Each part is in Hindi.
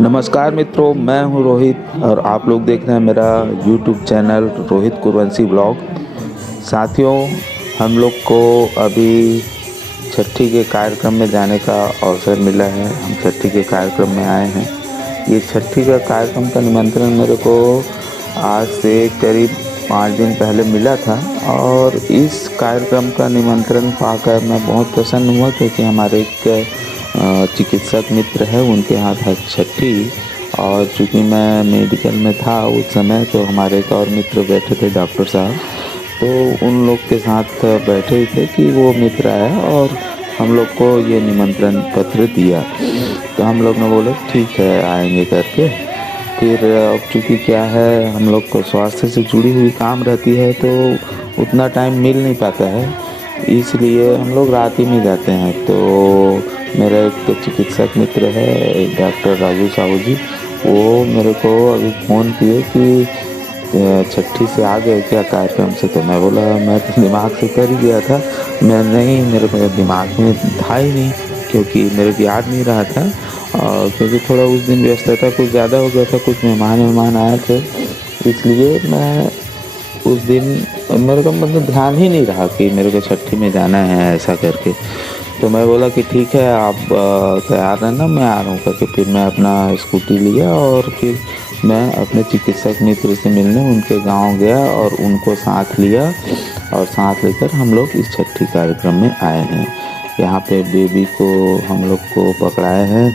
नमस्कार मित्रों, मैं हूं रोहित और आप लोग देख रहे हैं मेरा YouTube चैनल रोहित कुरवंशी ब्लॉग। साथियों, हम लोग को अभी छठी के कार्यक्रम में जाने का अवसर मिला है। हम छठी के कार्यक्रम में आए हैं। ये छठी का कार्यक्रम का निमंत्रण मेरे को आज से करीब 5 दिन पहले मिला था और इस कार्यक्रम का निमंत्रण पाकर मैं बहुत प्रसन्न हुआ, क्योंकि हमारे एक चिकित्सक मित्र है, उनके यहाँ था छठी। और चूँकि मैं मेडिकल में था उस समय, तो हमारे एक और मित्र बैठे थे, डॉक्टर साहब, तो उन लोग के साथ बैठे ही थे कि वो मित्र आया और हम लोग को ये निमंत्रण पत्र दिया। तो हम लोग ने बोले ठीक है आएंगे करके। फिर अब चूँकि क्या है, हम लोग को स्वास्थ्य से जुड़ी हुई काम रहती है तो उतना टाइम मिल नहीं पाता है, इसलिए हम लोग रात ही में जाते हैं। तो मेरा एक चिकित्सक मित्र है, डॉक्टर राजू साहू जी, वो मेरे को अभी फ़ोन किए कि छठी से आ गए क्या कार्यक्रम से। तो मैं बोला मैं तो दिमाग से कर ही गया था, मैं नहीं, मेरे दिमाग में था ही नहीं, क्योंकि मेरे को याद नहीं रहा था। और क्योंकि थोड़ा उस दिन व्यस्तता कुछ ज़्यादा हो गया था, कुछ मेहमान आए थे, इसलिए मैं उस दिन मेरे को मतलब ध्यान ही नहीं रहा कि मेरे को छठी में जाना है ऐसा करके। तो मैं बोला कि ठीक है आप तैयार रहना, मैं आ रहा हूँ करके। फिर मैं अपना स्कूटी लिया और फिर मैं अपने चिकित्सक मित्र से मिलने उनके गांव गया और उनको साथ लिया, और साथ लेकर हम लोग इस छठी कार्यक्रम में आए हैं। यहाँ पे बेबी को हम लोग को पकड़ाए हैं,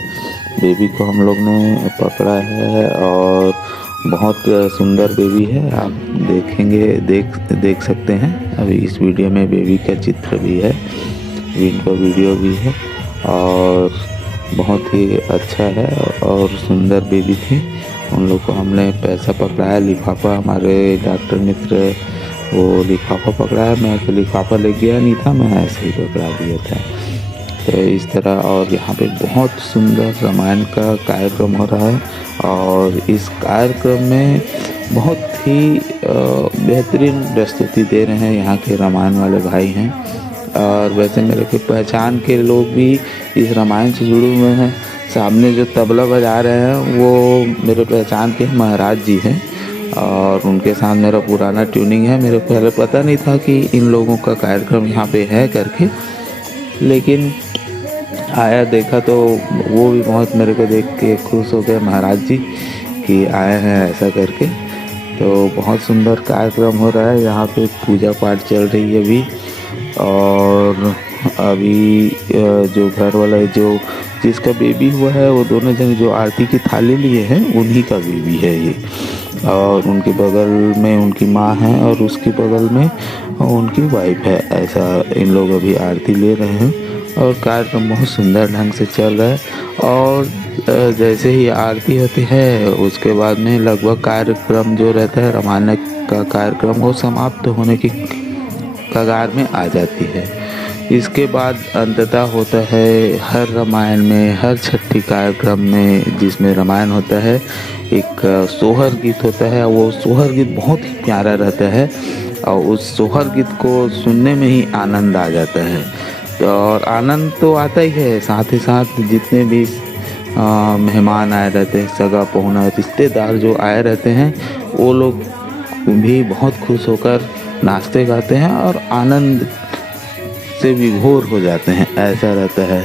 बेबी को हम लोग ने पकड़ा है और बहुत सुंदर बेबी है। आप देखेंगे, देख सकते हैं अभी इस वीडियो में बेबी का चित्र भी है, इनका वीडियो भी है, और बहुत ही अच्छा है और सुंदर बेबी थी। उन लोग को हमने पैसा पकड़ाया, लिफाफा, हमारे डॉक्टर मित्र वो लिफाफा पकड़ाया, मैं तो लिफाफा ले गया नहीं था, मैं ऐसे ही पकड़ा दिया था। तो इस तरह, और यहाँ पे बहुत सुंदर रामायण का कार्यक्रम हो रहा है और इस कार्यक्रम में बहुत ही बेहतरीन प्रस्तुति दे रहे हैं यहाँ के रामायण वाले भाई हैं। और वैसे मेरे के पहचान के लोग भी इस रामायण से जुड़े हुए हैं। सामने जो तबला बजा रहे हैं वो मेरे पहचान के महाराज जी हैं और उनके साथ मेरा पुराना ट्यूनिंग है। मेरे को पहले पता नहीं था कि इन लोगों का कार्यक्रम यहाँ पे है करके, लेकिन आया देखा तो वो भी बहुत मेरे को देख के खुश हो गए महाराज जी कि आए हैं ऐसा करके। तो बहुत सुंदर कार्यक्रम हो रहा है, यहाँ पे पूजा पाठ चल रही है अभी। और अभी जो घर वाला है, जो जिसका बेबी हुआ है, वो दोनों जन जो आरती की थाली लिए हैं उन्हीं का बेबी है ये। और उनके बगल में उनकी माँ है और उसके बगल में उनकी वाइफ है। ऐसा इन लोग अभी आरती ले रहे हैं और कार्यक्रम बहुत सुंदर ढंग से चल रहा है। और जैसे ही आरती होती है उसके बाद में लगभग कार्यक्रम जो रहता है रामायण का कार्यक्रम, वो समाप्त होने की कगार में आ जाती है। इसके बाद अंततः होता है हर रामायण में, हर छठी कार्यक्रम में जिसमें रामायण होता है, एक सोहर गीत होता है। वो सोहर गीत बहुत ही प्यारा रहता है और उस सोहर गीत को सुनने में ही आनंद आ जाता है। तो और आनंद तो आता ही है, साथ ही साथ जितने भी मेहमान आए रहते हैं, सगा पहुना रिश्तेदार जो आए रहते हैं, वो लोग भी बहुत खुश होकर नाचते गाते हैं और आनंद से विभोर हो जाते हैं, ऐसा रहता है।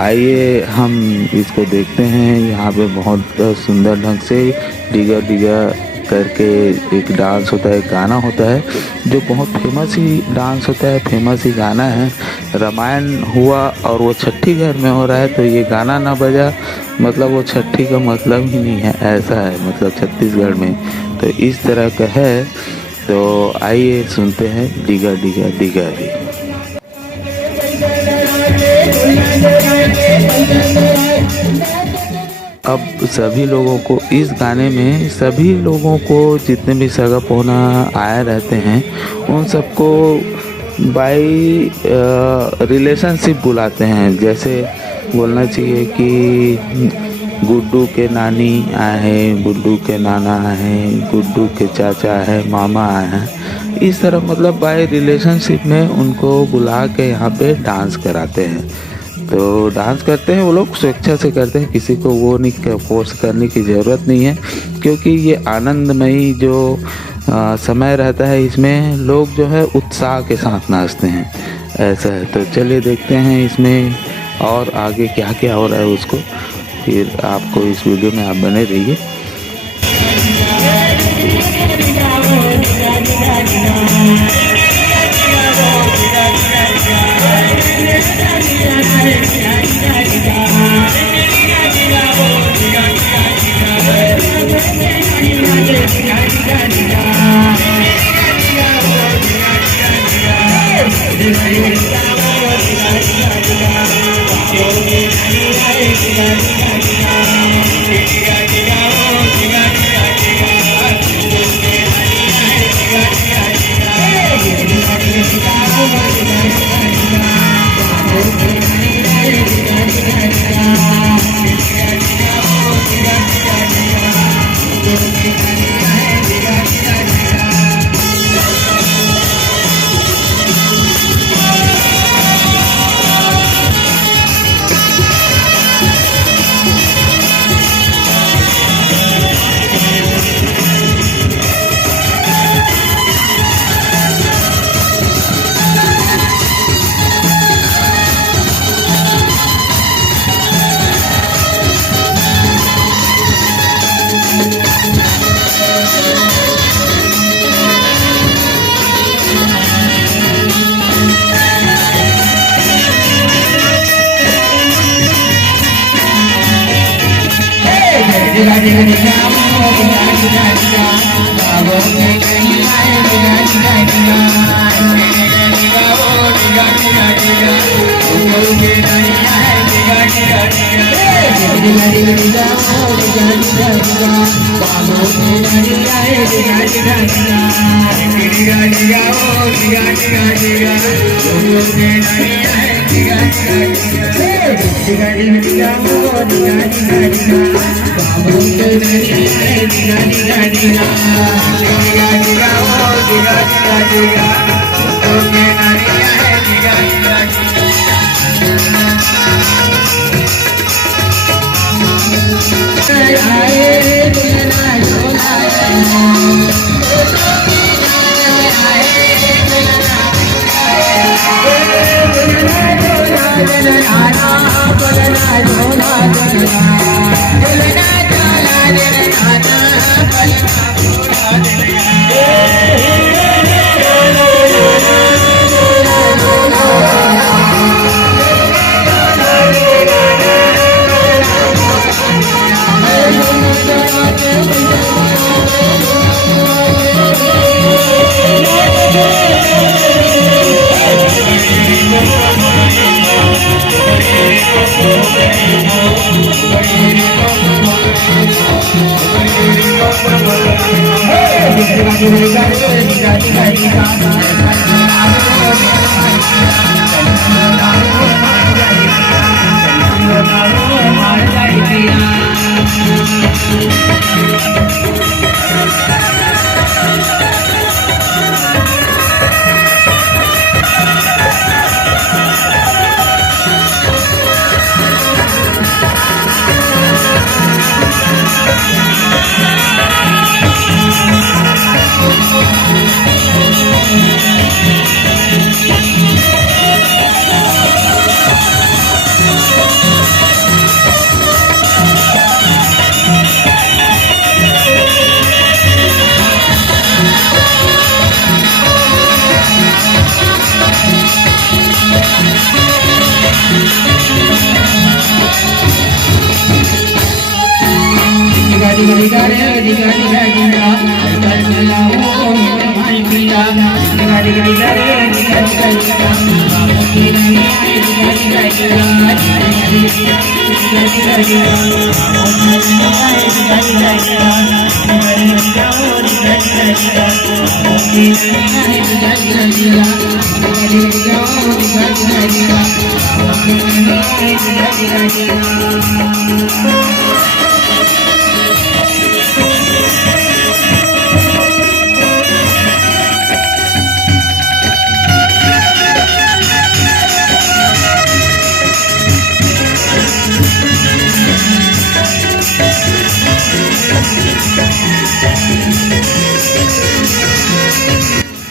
आइए हम इसको देखते हैं। यहाँ पे बहुत सुंदर ढंग से डिगा डिगा करके एक डांस होता है, गाना होता है जो बहुत फेमस ही डांस होता है, फेमस ही गाना है। रामायण हुआ और वो छठी घर में हो रहा है तो ये गाना ना बजा मतलब वो छठी का मतलब ही नहीं है, ऐसा है मतलब छत्तीसगढ़ में तो इस तरह का है। तो आइए सुनते हैं डिगा डिगा डिगा रे। अब सभी लोगों को इस गाने में सभी लोगों को जितने भी सगा पौना आए रहते हैं उन सबको बाय रिलेशनशिप बुलाते हैं। जैसे बोलना चाहिए कि गुड्डू के नानी आए हैं, गुड्डू के नाना आए हैं, गुड्डू के चाचा है, मामा आए हैं, इस तरह मतलब बाय रिलेशनशिप में उनको बुला के यहाँ पे डांस कराते हैं। तो डांस करते हैं वो लोग स्वेच्छा से करते हैं, किसी को वो नहीं फोर्स करने की ज़रूरत नहीं है क्योंकि ये आनंदमयी जो समय रहता है इसमें लोग जो है उत्साह के साथ नाचते हैं, ऐसा है। तो चलिए देखते हैं इसमें और आगे क्या क्या हो रहा है उसको, फिर आपको इस वीडियो में आप बने रहिए।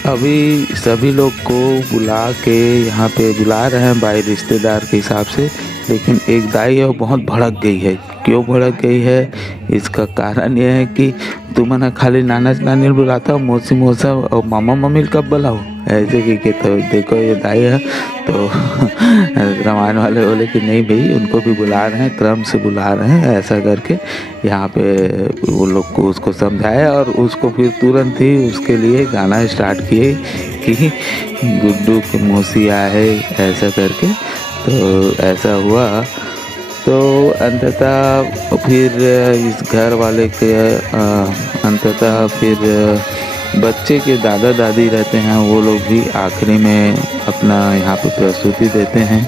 अभी सभी लोग को बुला के यहाँ पे बुला रहे हैं भाई रिश्तेदार के हिसाब से, लेकिन एक दाई है वो बहुत भड़क गई है। क्यों भड़क गई है, इसका कारण ये है कि तुम ना खाली नाना नानी बुलाता हो, मौसी मौसा और मामा मम्मी कब बुलाओ ऐसे कि तो देखो ये दाई है। तो रामायण वाले बोले कि नहीं भाई, उनको भी बुला रहे हैं, क्रम से बुला रहे हैं ऐसा करके। यहाँ पे वो लोग को उसको समझाया और उसको फिर तुरंत ही उसके लिए गाना स्टार्ट किए कि गुड्डू की मौसी आए ऐसा करके। तो ऐसा हुआ तो अंततः फिर इस घर वाले के अंततः फिर बच्चे के दादा दादी रहते हैं, वो लोग भी आखिरी में अपना यहाँ पे प्रस्तुति देते हैं।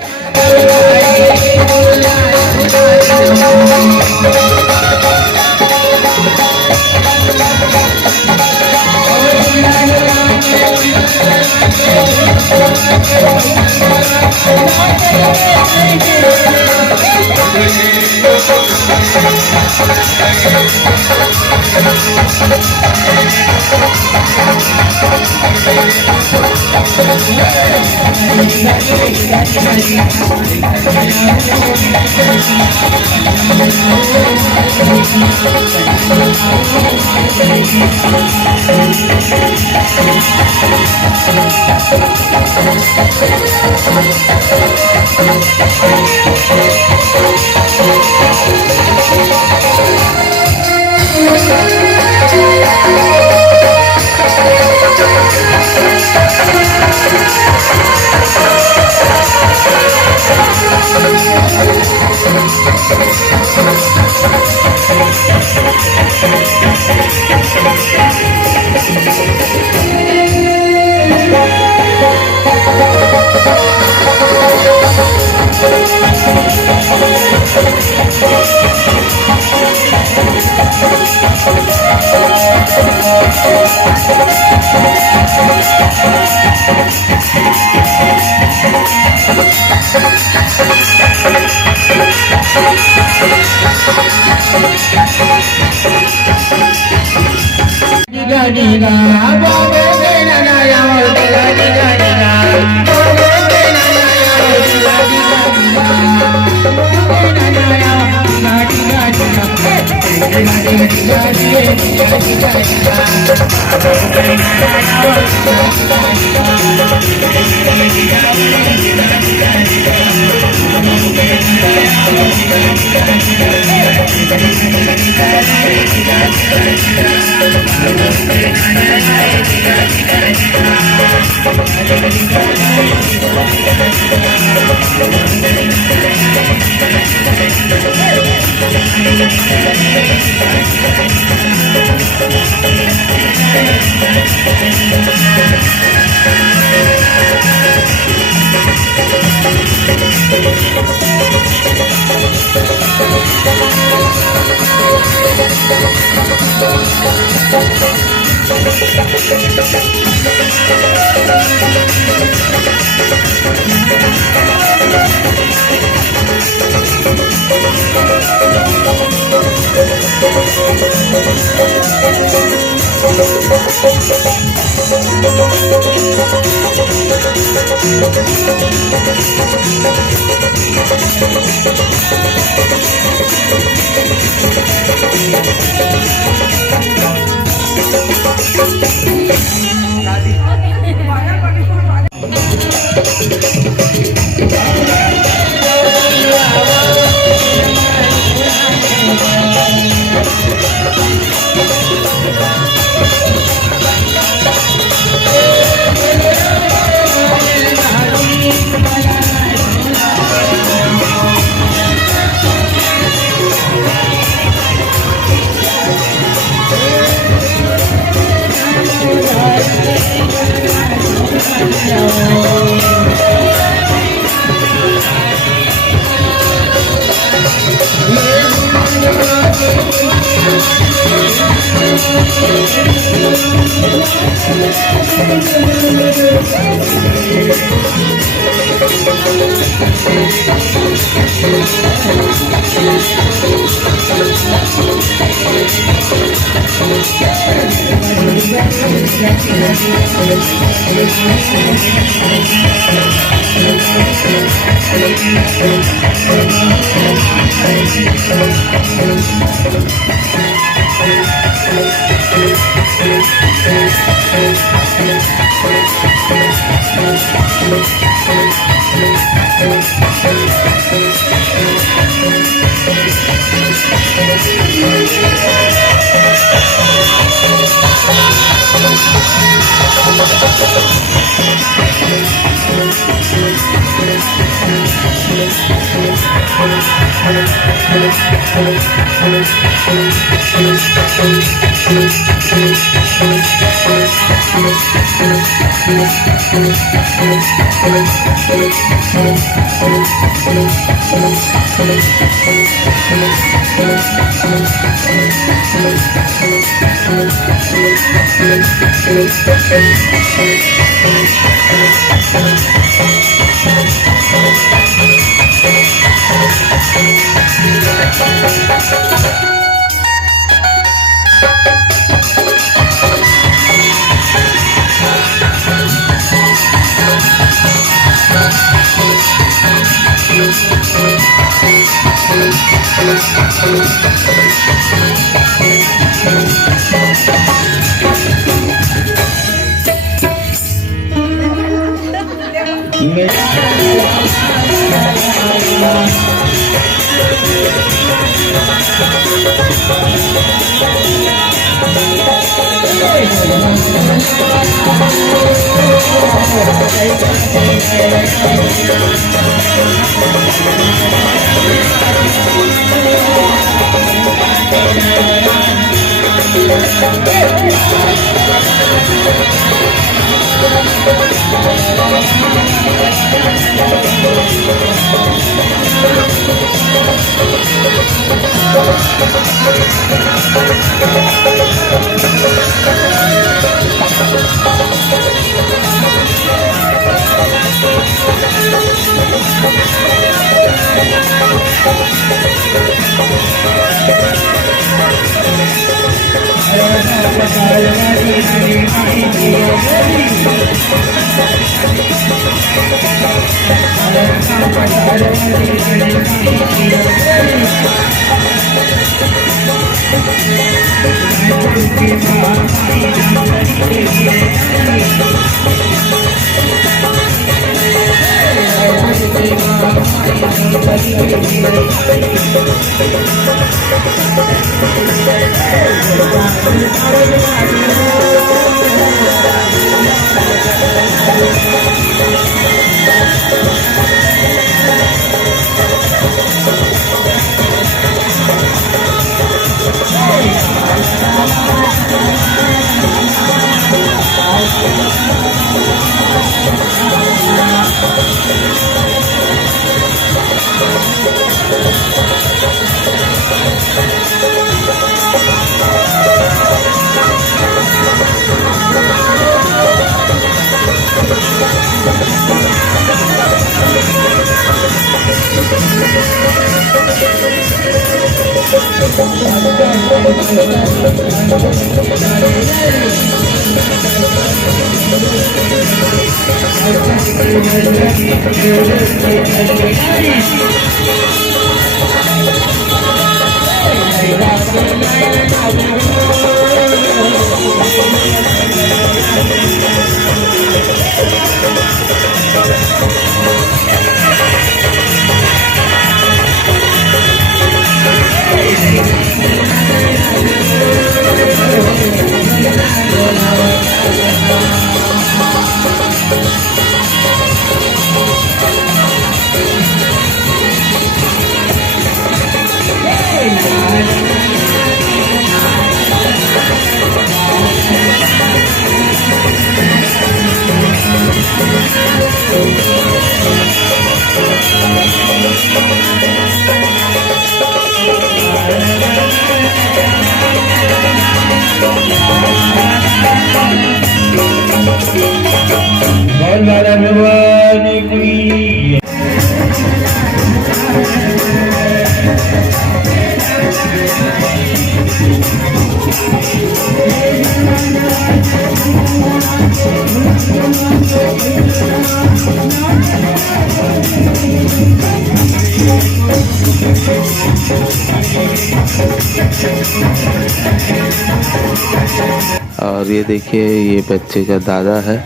और ये देखिए, ये बच्चे का दादा है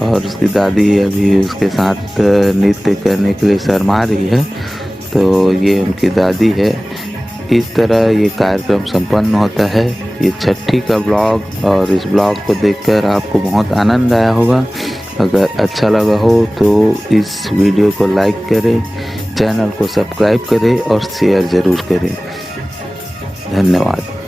और उसकी दादी अभी उसके साथ नृत्य करने के लिए शर्मा रही है। तो ये उनकी दादी है। इस तरह ये कार्यक्रम संपन्न होता है। ये छठी का ब्लॉग, और इस ब्लॉग को देखकर आपको बहुत आनंद आया होगा। अगर अच्छा लगा हो तो इस वीडियो को लाइक करें, चैनल को सब्सक्राइब करें और शेयर ज़रूर करें। धन्यवाद।